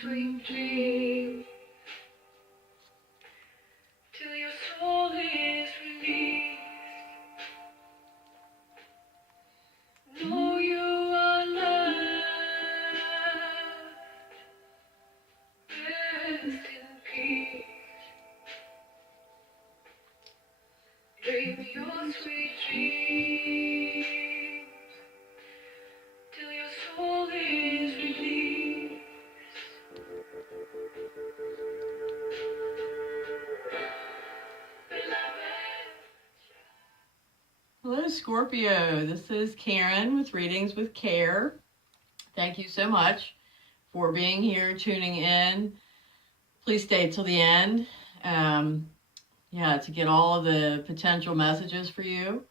sweet dreams till your soul is released. Know you are loved. Rest in peace. Dream your sweet dreams till your soul is released. Hello, Scorpio. This is Karen with Readings with Care. Thank you so much for being here, tuning in. Please stay till the end. To get all of the potential messages for you.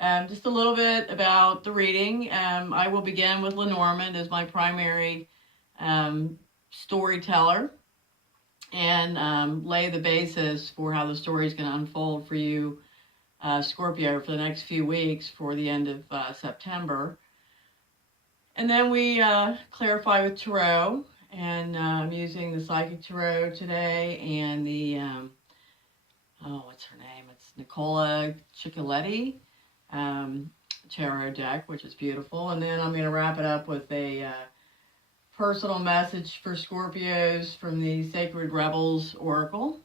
Just a little bit about the reading. I will begin with LENORMAND as my primary storyteller and lay the basis for how the story is going to unfold for you, Scorpio, for the next few weeks for the end of September. And then we clarify with Tarot, and I'm using the Psychic Tarot today and the what's her name? It's Nicola Ciccoletti tarot deck, which is beautiful. And then I'm going to wrap it up with a personal message for Scorpios from the Sacred Rebels Oracle.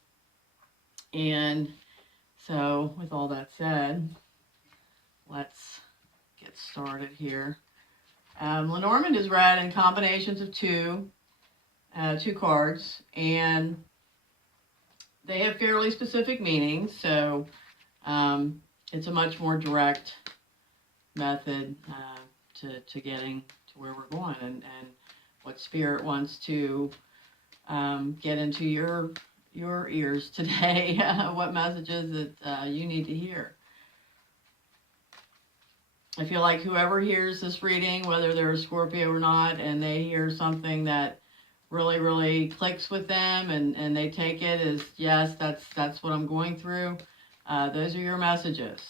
And so, with all that said, let's get started here. LENORMAND is read in combinations of two cards, and they have fairly specific meanings, so it's a much more direct method to getting to where we're going, and what Spirit wants to get into your ears today, what messages that you need to hear. I feel like whoever hears this reading, whether they're a Scorpio or not, and they hear something that really, really clicks with them, and they take it as, yes, that's what I'm going through. Those are your messages.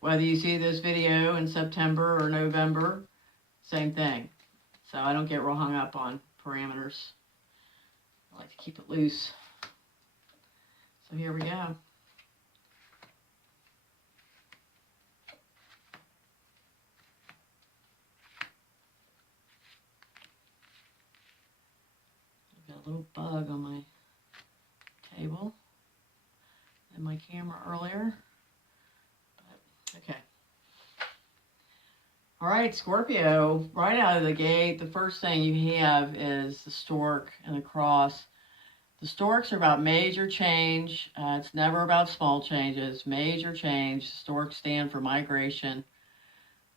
Whether you see this video in September or November, same thing. So I don't get real hung up on parameters. I like to keep it loose. So here we go. A little bug on my table and my camera earlier. But, okay. All right, Scorpio, right out of the gate, the first thing you have is the stork and the cross. The storks are about major change. It's never about small changes. Major change. Storks stand for migration.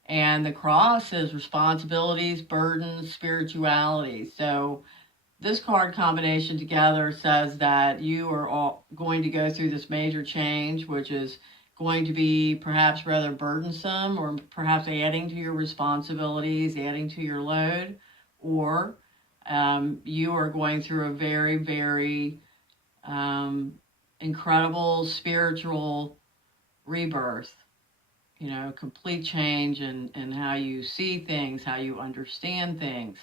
And the cross is responsibilities, burdens, spirituality. So this card combination together says that you are all going to go through this major change, which is going to be perhaps rather burdensome, or perhaps adding to your responsibilities, adding to your load, or you are going through a very, very incredible spiritual rebirth, complete change in how you see things, how you understand things.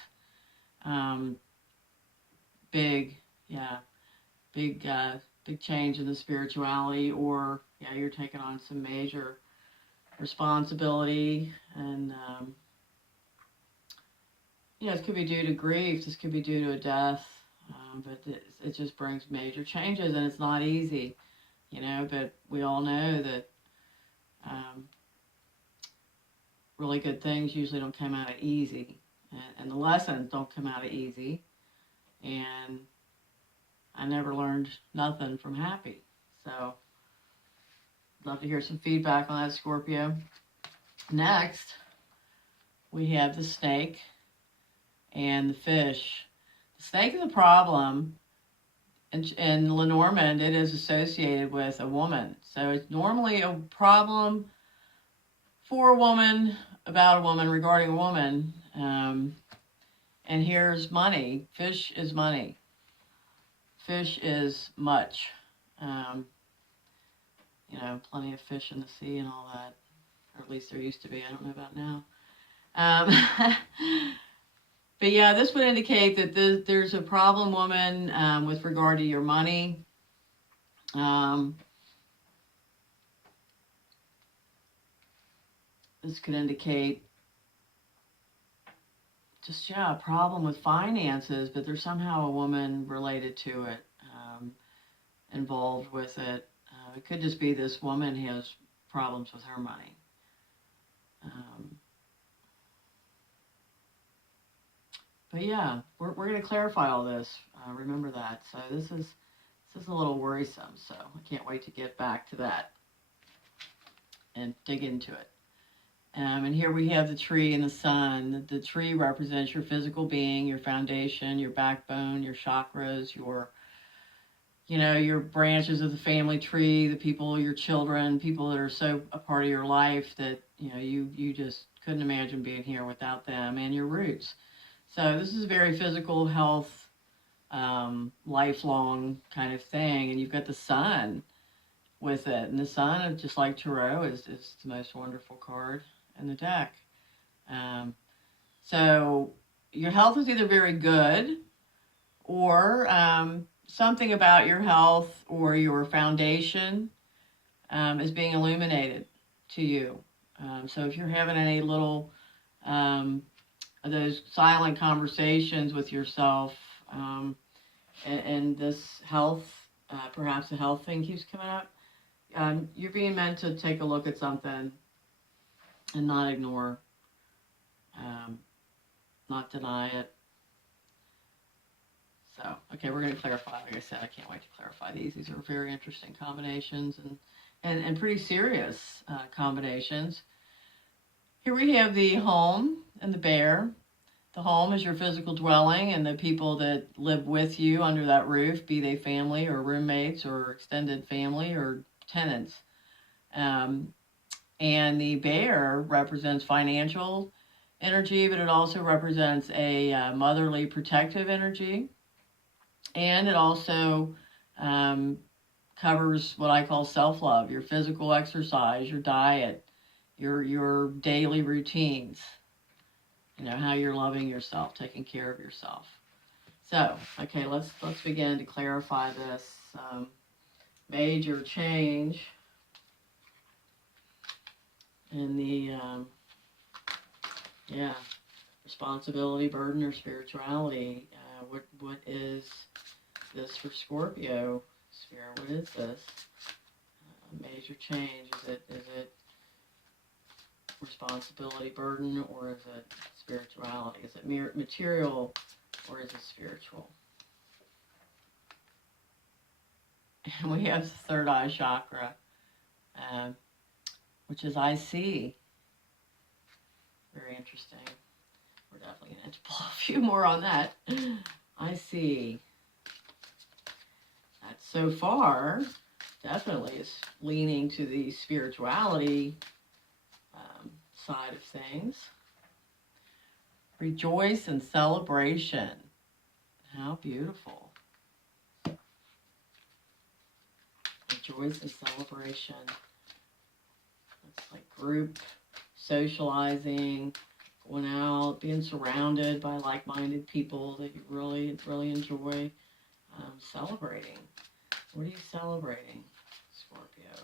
Big change in the spirituality, or you're taking on some major responsibility, and this could be due to grief, this could be due to a death, but it just brings major changes, and it's not easy, but we all know that really good things usually don't come out of easy, and the lessons don't come out of easy. And I never learned nothing from happy. So, love to hear some feedback on that, Scorpio. Next, we have the snake and the fish. The snake is a problem. In LENORMAND, it is associated with a woman. So, it's normally a problem for a woman, about a woman, regarding a woman. And here's money. Fish is money. Fish is much. Plenty of fish in the sea and all that. Or at least there used to be. I don't know about now. But yeah, this would indicate that there's a problem, woman, with regard to your money. This could indicate just, yeah, a problem with finances, but there's somehow a woman related to it, involved with it. It could just be this woman has problems with her money. But yeah, we're going to clarify all this. Remember that. So this is a little worrisome. So I can't wait to get back to that and dig into it. And here we have the tree and the sun. The tree represents your physical being, your foundation, your backbone, your chakras, your branches of the family tree, the people, your children, people that are so a part of your life that, you just couldn't imagine being here without them, and your roots. So this is a very physical health, lifelong kind of thing. And you've got the sun with it. And the sun, just like Tarot, is the most wonderful card in the deck. So your health is either very good or something about your health or your foundation is being illuminated to you. So if you're having any little those silent conversations with yourself, and this health, perhaps the health thing keeps coming up, you're being meant to take a look at something and not ignore, not deny it. So, okay, we're going to clarify. Like I said, I can't wait to clarify these. These are very interesting combinations and pretty serious combinations. Here we have the home and the bear. The home is your physical dwelling and the people that live with you under that roof, be they family or roommates or extended family or tenants. And the bear represents financial energy, but it also represents a motherly protective energy. And it also covers what I call self-love, your physical exercise, your diet, your daily routines. How you're loving yourself, taking care of yourself. So, okay, let's begin to clarify this major change in the responsibility, burden, or spirituality. What is this for Scorpio? Sphere, what is this? Major change. Is it responsibility, burden, or is it spirituality? Is it material, or is it spiritual? And we have the third eye chakra, which is I see. Very interesting. We're definitely going to have to pull a few more on that. I see. That so far definitely is leaning to the spirituality side of things. Rejoice and celebration. How beautiful. Rejoice and celebration. It's like group socializing, going out, being surrounded by like-minded people that you really, really enjoy. Celebrating. What are you celebrating, Scorpio?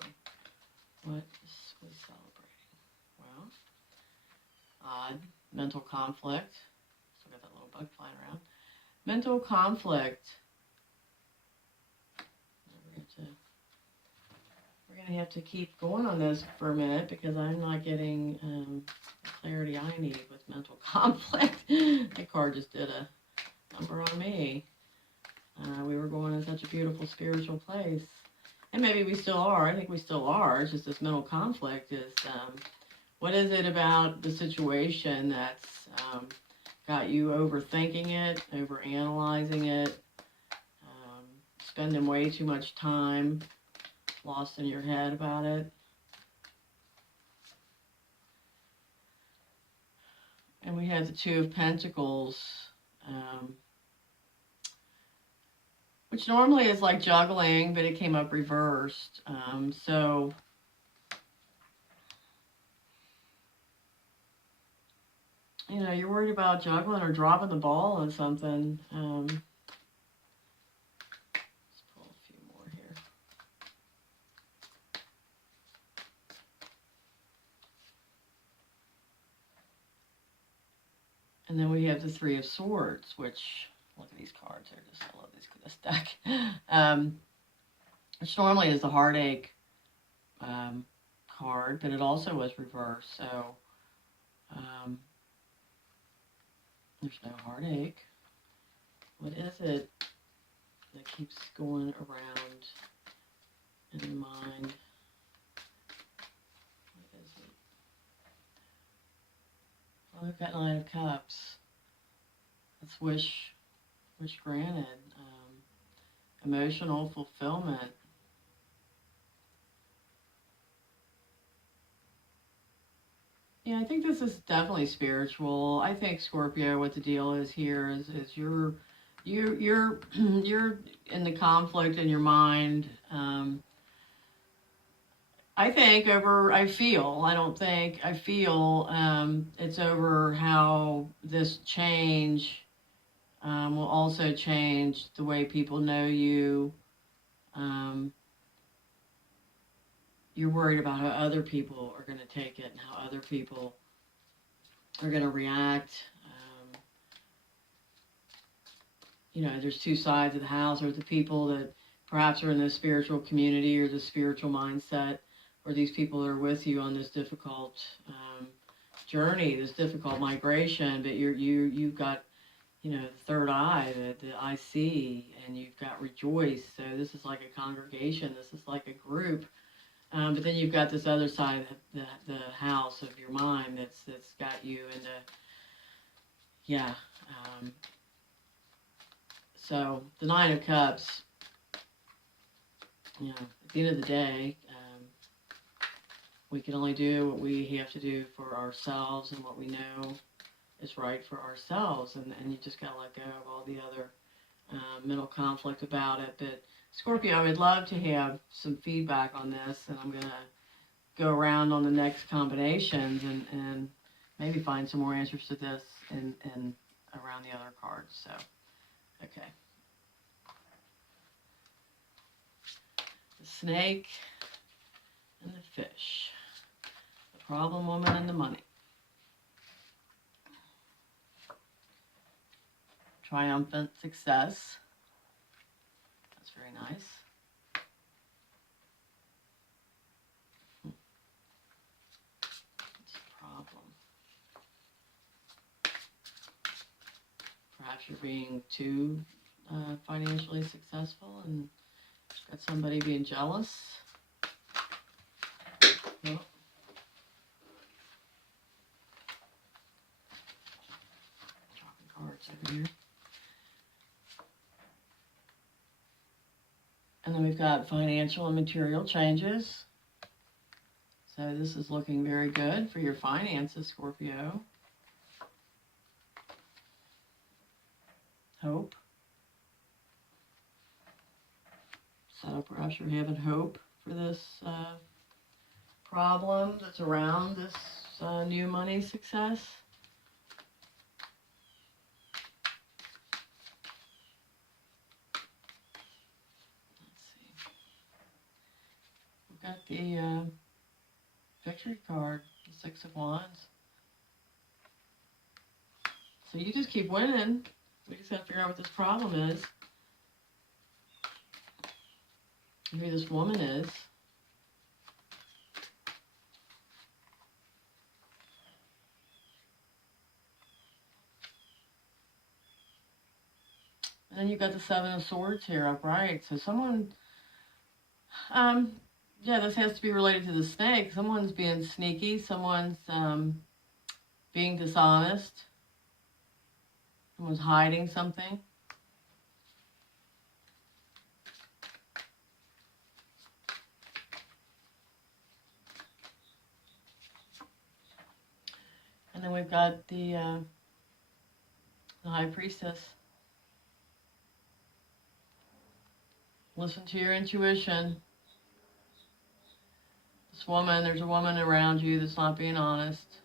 What is celebrating? Well, mental conflict. Still got that little bug flying around. Mental conflict. We're going to have to keep going on this for a minute because I'm not getting the clarity I need with mental conflict. That card just did a number on me. We were going in such a beautiful spiritual place. And maybe we still are. I think we still are. It's just this mental conflict is, what is it about the situation that's got you overthinking it, overanalyzing it, spending way too much time lost in your head about it? And we have the Two of Pentacles, which normally is like juggling, but it came up reversed. So you know, you're worried about juggling or dropping the ball on something. Let's pull a few more here. And then we have the Three of Swords, which, look at these cards. I love this deck. Which normally is the heartache card, but it also was reversed. So there's no heartache. What is it that keeps going around in the mind? What is it? Well, we've got Nine of Cups. That's wish granted. Emotional fulfillment. Yeah, I think this is definitely spiritual. I think, Scorpio, what the deal is here is you're in the conflict in your mind. I think I feel it's over how this change will also change the way people know you. You're worried about how other people are going to take it and how other people are going to react. You know, there's two sides of the house. There's the people that perhaps are in the spiritual community or the spiritual mindset, or these people that are with you on this difficult journey, this difficult migration. But you've got, you know, the third eye, the I see, and you've got rejoice. So this is like a congregation. This is like a group. But then you've got this other side, the house of your mind that's got you into, yeah. So the Nine of Cups, you know, at the end of the day, we can only do what we have to do for ourselves and what we know is right for ourselves, and you just got to let go of all the other mental conflict about it. But Scorpio, I would love to have some feedback on this, and I'm going to go around on the next combinations and maybe find some more answers to this and around the other cards. So, okay. The snake and the fish. The problem woman and the money. Triumphant success. That's very nice. Perhaps you're being too financially successful and got somebody being jealous. Oh. Dropping cards over here. And then we've got financial and material changes. So this is looking very good for your finances, Scorpio. Hope. So perhaps you're having hope for this problem that's around this new money success. Let's see. We've got the victory card, the Six of Wands. So you just keep winning. We just got to figure out what this problem is. Who this woman is. And then you've got the Seven of Swords here upright. So someone, yeah, this has to be related to the snake. Someone's being sneaky. Someone's being dishonest. Someone's hiding something. And then we've got the High Priestess. Listen to your intuition. There's a woman around you that's not being honest.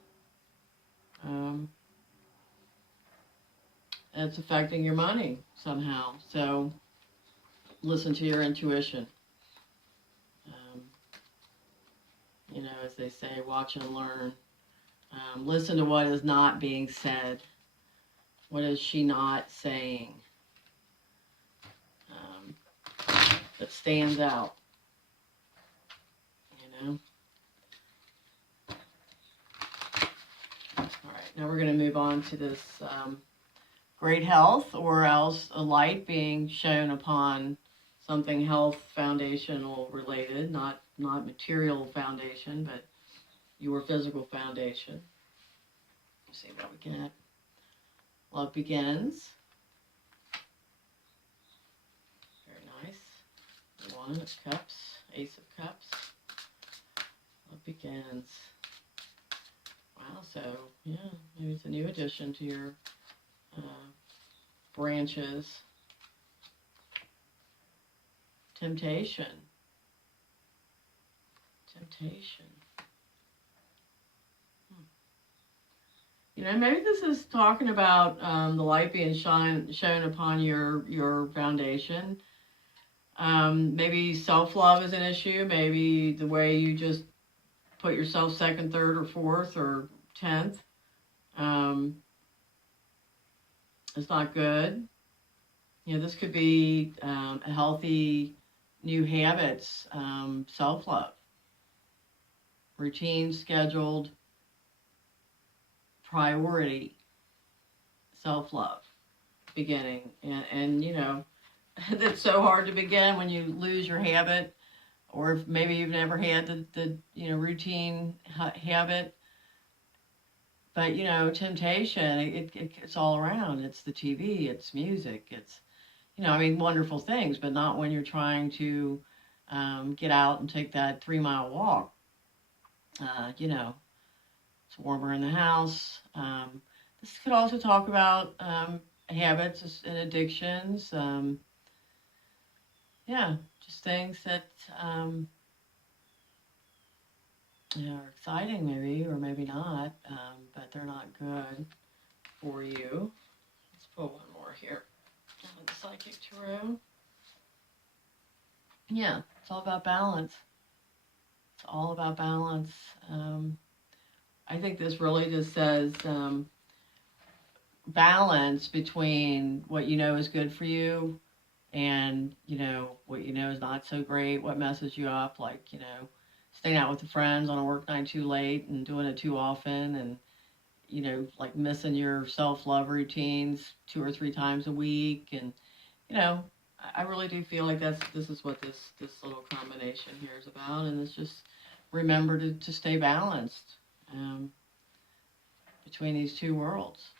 it's affecting your money somehow. So listen to your intuition. Um, you know, as they say, watch and learn. Listen to what is not being said. What is she not saying that stands out? You know? All right, now we're going to move on to this great health, or else a light being shown upon something health foundational related, not material foundation, but your physical foundation. Let's see what we get. Love begins. Very nice. One of Cups, Ace of Cups. Love begins. Wow, so yeah, maybe it's a new addition to your branches. Temptation. Temptation. You know, maybe this is talking about the light being shown upon your foundation. Maybe self-love is an issue. Maybe the way you just put yourself second, third, or fourth, or 10th is not good. You know, this could be a healthy new habits, self-love, routine, scheduled, priority, self-love, beginning. And you know, it's so hard to begin when you lose your habit, or if maybe you've never had the you know, routine habit. But you know, temptation, it's all around. It's the TV, it's music, it's, you know, I mean, wonderful things, but not when you're trying to get out and take that 3-mile walk. You know, it's warmer in the house. This could also talk about habits and addictions. Yeah, just things that you know, are exciting maybe, or maybe not, but they're not good for you. Let's pull one more here. The Psychic Tarot. Yeah, it's all about balance. It's all about balance. I think this really just says balance between what you know is good for you and, you know, what you know is not so great, what messes you up, like, you know, staying out with the friends on a work night too late and doing it too often, and, you know, like missing your self-love routines 2 or 3 times a week. And, you know, I really do feel like this is what this little combination here is about. And it's just remember to stay balanced between these two worlds.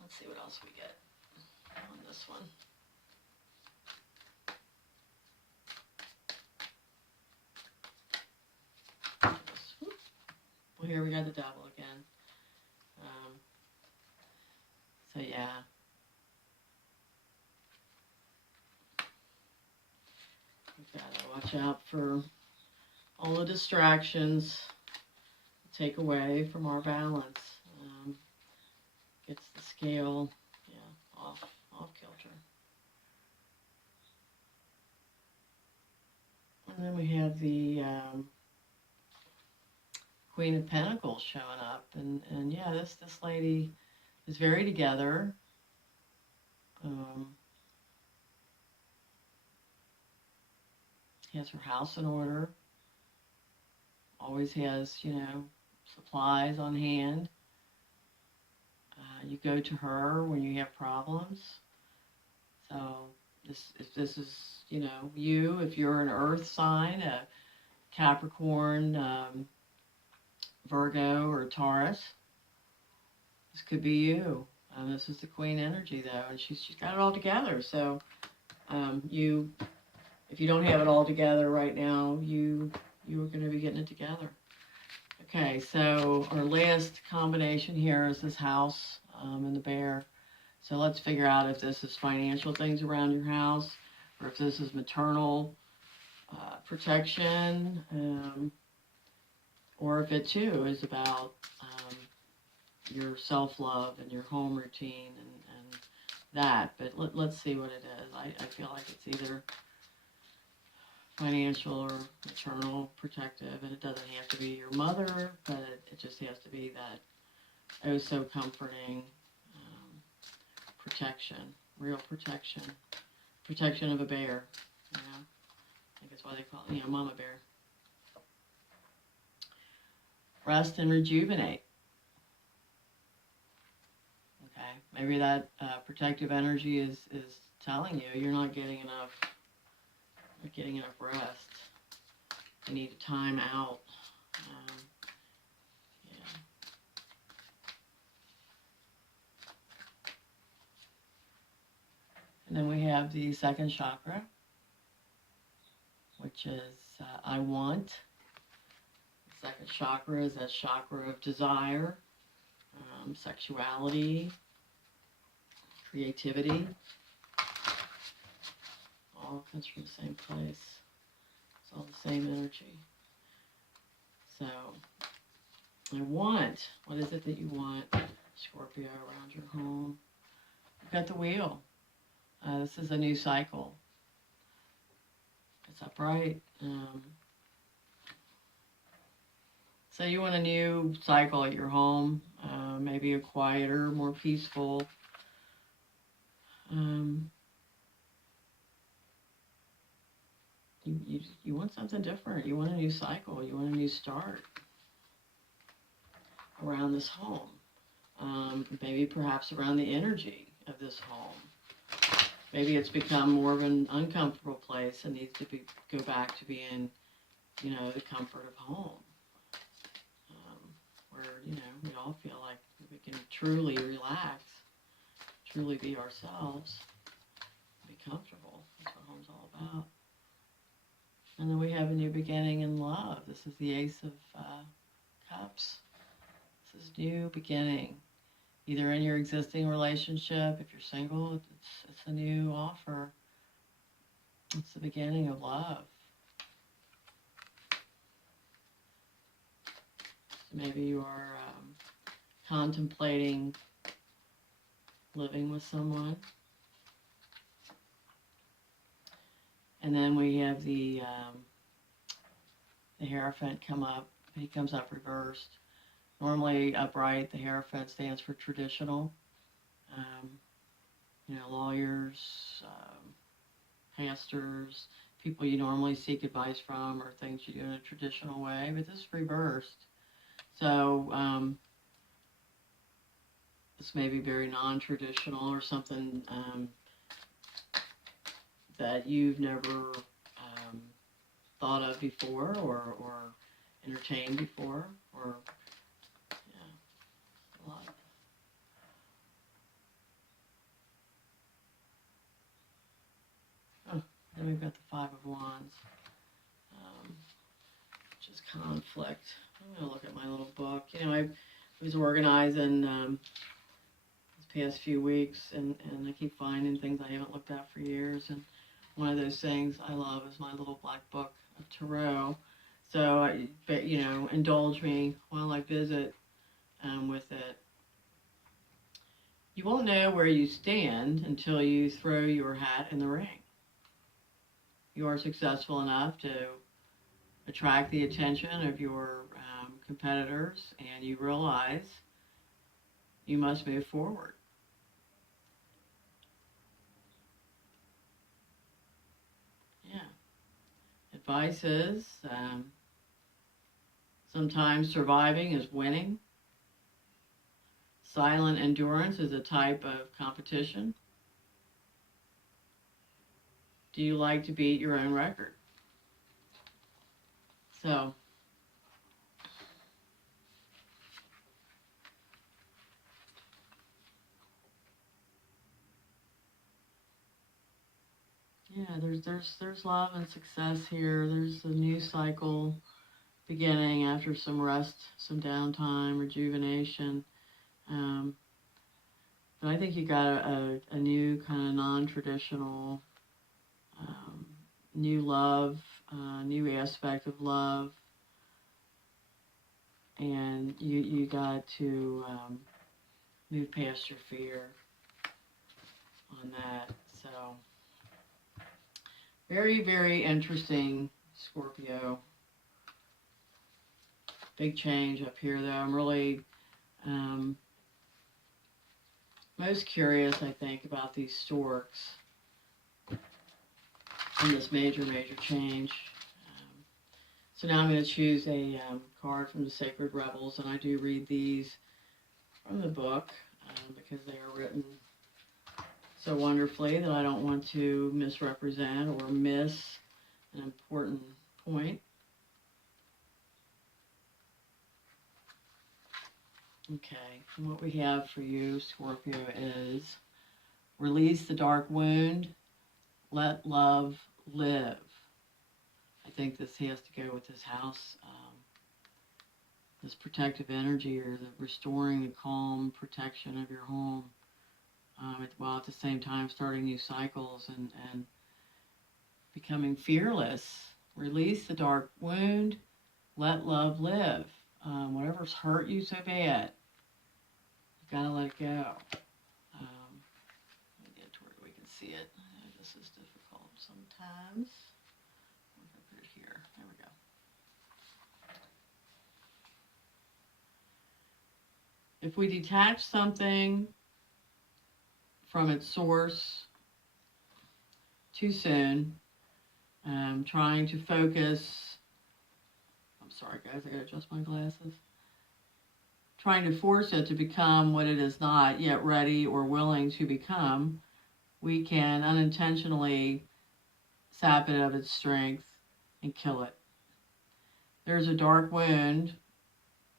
Let's see what else we get on this one. Well, here we got the Devil again. So yeah. We've got to watch out for all the distractions take away from our balance. Gets the scale, yeah, off kilter. And then we have the Queen of Pentacles showing up, and yeah, this lady is very together. Has her house in order. Always has, you know, supplies on hand. You go to her when you have problems. So if this is, you know, you, if you're an earth sign, a Capricorn, Virgo, or Taurus, this could be you. This is the Queen energy, though, and she's got it all together. So if you don't have it all together right now, you are going to be getting it together. Okay, so our last combination here is this house and the bear. So let's figure out if this is financial things around your house, or if this is maternal protection, or if it too is about your self-love and your home routine and that. But let's see what it is. I feel like it's either financial or maternal protective, and it doesn't have to be your mother, but it just has to be that oh so comforting protection, real protection, protection of a bear. You know, I think that's why they call it, mama bear. Rest and rejuvenate. Okay, maybe that protective energy is telling you you're not getting enough rest. You need to time out. Yeah. And then we have the second chakra, which is I want. The second chakra is that chakra of desire, sexuality, creativity. All comes from the same place. It's all the same energy. So, I want. What is it that you want, Scorpio, around your home? You've got the wheel. This is a new cycle. It's upright. So you want a new cycle at your home, maybe a quieter, more peaceful. You want something different. You want a new cycle. You want a new start around this home. Maybe perhaps around the energy of this home. Maybe it's become more of an uncomfortable place and needs to go back to being, the comfort of home. Where, we all feel like we can truly relax, truly be ourselves, be comfortable. That's what home's all about. And then we have a new beginning in love. This is the Ace of Cups. This is new beginning. Either in your existing relationship, if you're single, it's a new offer. It's the beginning of love. So maybe you are contemplating living with someone. And then we have the Hierophant come up. He comes up reversed. Normally upright, the Hierophant stands for traditional. Lawyers, pastors, people you normally seek advice from, or things you do in a traditional way. But this is reversed. So this may be very non-traditional or something that you've never thought of before or entertained before, or a lot. Then we've got the Five of Wands, which is conflict. I'm going to look at my little book. I was organizing these past few weeks, and I keep finding things I haven't looked at for years. And one of those things I love is my little black book of tarot. So, indulge me while I visit with it. You won't know where you stand until you throw your hat in the ring. You are successful enough to attract the attention of your competitors, and you realize you must move forward. Yeah. Advice is sometimes surviving is winning. Silent endurance is a type of competition. Do you like to beat your own record? So, yeah, there's love and success here. There's a new cycle beginning after some rest, some downtime, rejuvenation. But I think you got a new kind of non-traditional, new love, new aspect of love. And you got to move past your fear on that. So, very, very interesting, Scorpio. Big change up here, though. I'm really most curious, I think, about these storks and this major, major change. So now I'm going to choose a card from the Sacred Rebels, and I do read these from the book because they are written so wonderfully that I don't want to misrepresent or miss an important point. Okay, and what we have for you, Scorpio, is release the dark wound, let love live. I think this has to go with this house, this protective energy, or the restoring the calm protection of your home, while at the same time starting new cycles and becoming fearless. Release the dark wound, let love live. Whatever's hurt you so bad, you've got to let it go. Let me get to where we can see it. I know this is difficult sometimes. I'm going to put it here. There we go. If we detach something from its source too soon, trying to focus, I'm sorry guys, I gotta adjust my glasses, trying to force it to become what it is not yet ready or willing to become, we can unintentionally sap it of its strength and kill it. There's a dark wound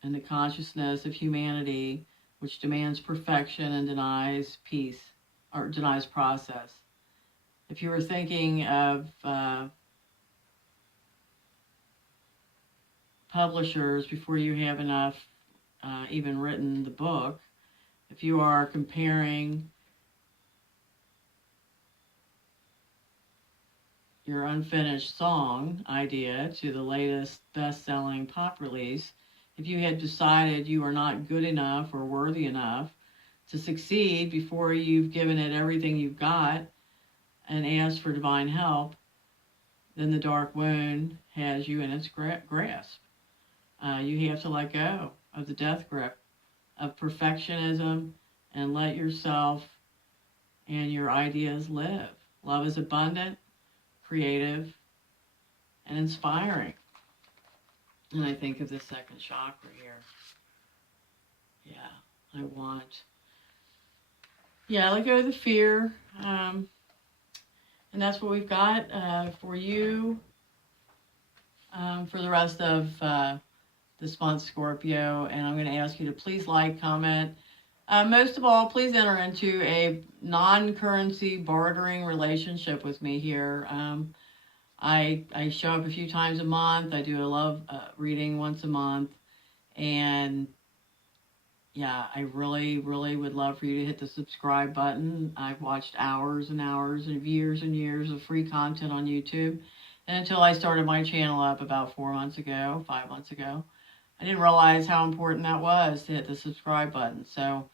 in the consciousness of humanity which demands perfection and denies peace, or denies process. If you were thinking of publishers before you have enough even written the book, if you are comparing your unfinished song idea to the latest best-selling pop release, if you had decided you are not good enough or worthy enough to succeed before you've given it everything you've got and asked for divine help, then the dark wound has you in its grasp. You have to let go of the death grip of perfectionism and let yourself and your ideas live. Love is abundant, creative, and inspiring. And I think of the second chakra here. Yeah, let go of the fear. And that's what we've got for you for the rest of this month, Scorpio. And I'm going to ask you to please like, comment. Most of all, please enter into a non-currency bartering relationship with me here. I show up a few times a month. I do a love reading once a month. And yeah, I really, really would love for you to hit the subscribe button. I've watched hours and hours and years of free content on YouTube. And until I started my channel up about 5 months ago, I didn't realize how important that was to hit the subscribe button. So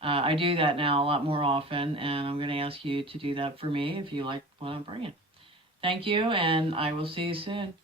I do that now a lot more often, and I'm going to ask you to do that for me if you like what I'm bringing. Thank you, and I will see you soon.